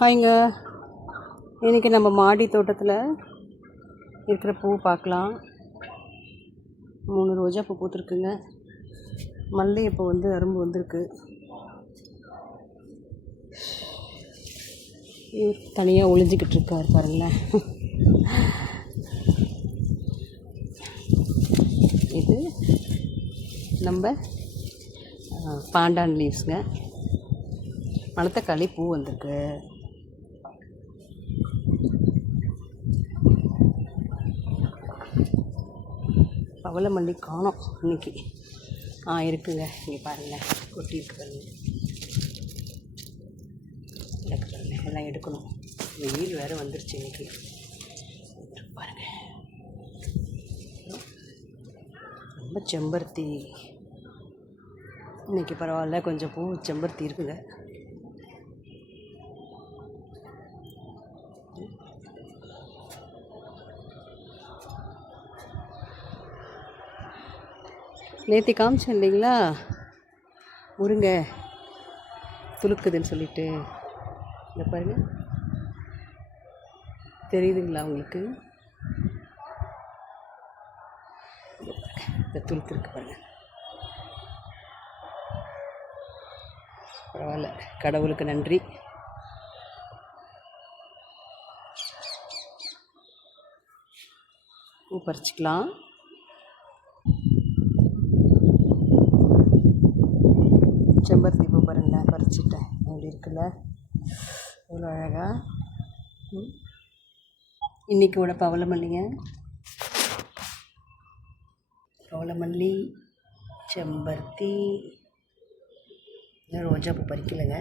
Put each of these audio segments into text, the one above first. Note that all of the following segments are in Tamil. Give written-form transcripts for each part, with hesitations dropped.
ஹாய்ங்க. இன்றைக்கி நம்ம மாடி தோட்டத்தில் இருக்கிற பூ பார்க்கலாம். 3 ரோஜா பூ பூத்துருக்குங்க. மல்லிகைப்பூ அரும்பு வந்திருக்கு. தனியாக ஒளிஞ்சிக்கிட்டு இருக்கார் பாருங்களேன். இது நம்ம பாண்டான் லீவ்ஸுங்க. மணத்தக்காளி பூ வந்திருக்கு. பவளமல்லி காணோம் இன்னைக்கு. இருக்குங்க, இங்கே பாருங்கள், கொட்டி இருக்கு பாருங்க. எனக்கு பாருங்க, எல்லாம் எடுக்கணும். வெயில் வேறு வந்துருச்சு இன்னைக்கு. பாருங்க, ரொம்ப செம்பருத்தி இன்னைக்கு பரவாயில்ல, கொஞ்சம் பூ செம்பருத்தி இருக்குங்க. நேற்று காமிச்சேன் இல்லைங்களா, முருங்கை துளுக்குதுன்னு சொல்லிட்டு. இந்த பாருங்க, தெரியுதுங்களா உங்களுக்கு? இந்த துளுக்கு இருக்கு பாருங்க. பரவாயில்ல, கடவுளுக்கு நன்றி. பூ பறிச்சிக்கலாம். செம்பருத்தி பூ பாருங்களேன், பறிச்சிட்டேன். அப்படி இருக்குல்ல, எவ்வளோ அழகாக. இன்றைக்கோட பவளமல்லிங்க, பவளமல்லி, செம்பருத்தி, ரோஜா பூ பறிக்கலைங்க.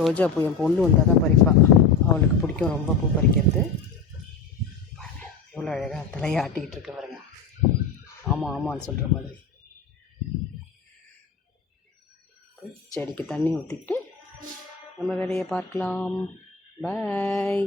ரோஜா பூ என் பொண்ணு வந்தால் தான் பறிப்பாள். அவளுக்கு பிடிக்கும் ரொம்ப பூ பறிக்கிறது. எவ்வளோ அழகாக தலையை ஆட்டிக்கிட்டு இருக்க பாருங்க. ஆமான்னு சொல்கிற மாதிரி. செடிக்கு தண்ணி ஊற்றிட்டு நம்ம வேலையை பார்க்கலாம். பாய்.